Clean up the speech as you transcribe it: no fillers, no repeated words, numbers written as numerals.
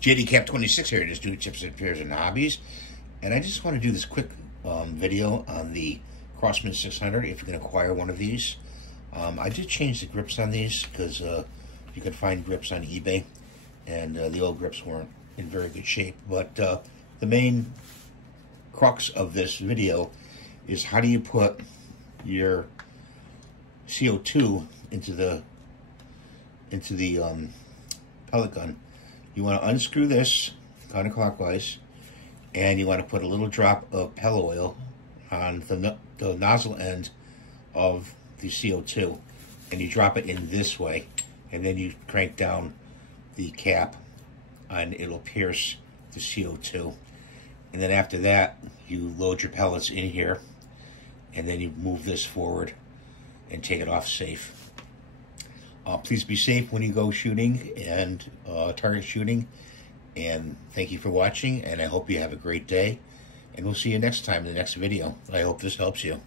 JDCap26 here, just do tips and repairs and hobbies. And I just want to do this quick video on the Crosman 600 if you can acquire one of these. I did change the grips on these because you could find grips on eBay, and the old grips weren't in very good shape. But the main crux of this video is how do you put your CO2 into the pellet gun. You want to unscrew this counterclockwise, and you want to put a little drop of pellet oil on the nozzle end of the CO2, and you drop it in this way, and then you crank down the cap and it'll pierce the CO2. And then after that, you load your pellets in here, and then you move this forward and take it off safe. Please be safe when you go shooting and target shooting. And thank you for watching, and I hope you have a great day. And we'll see you next time in the next video. I hope this helps you.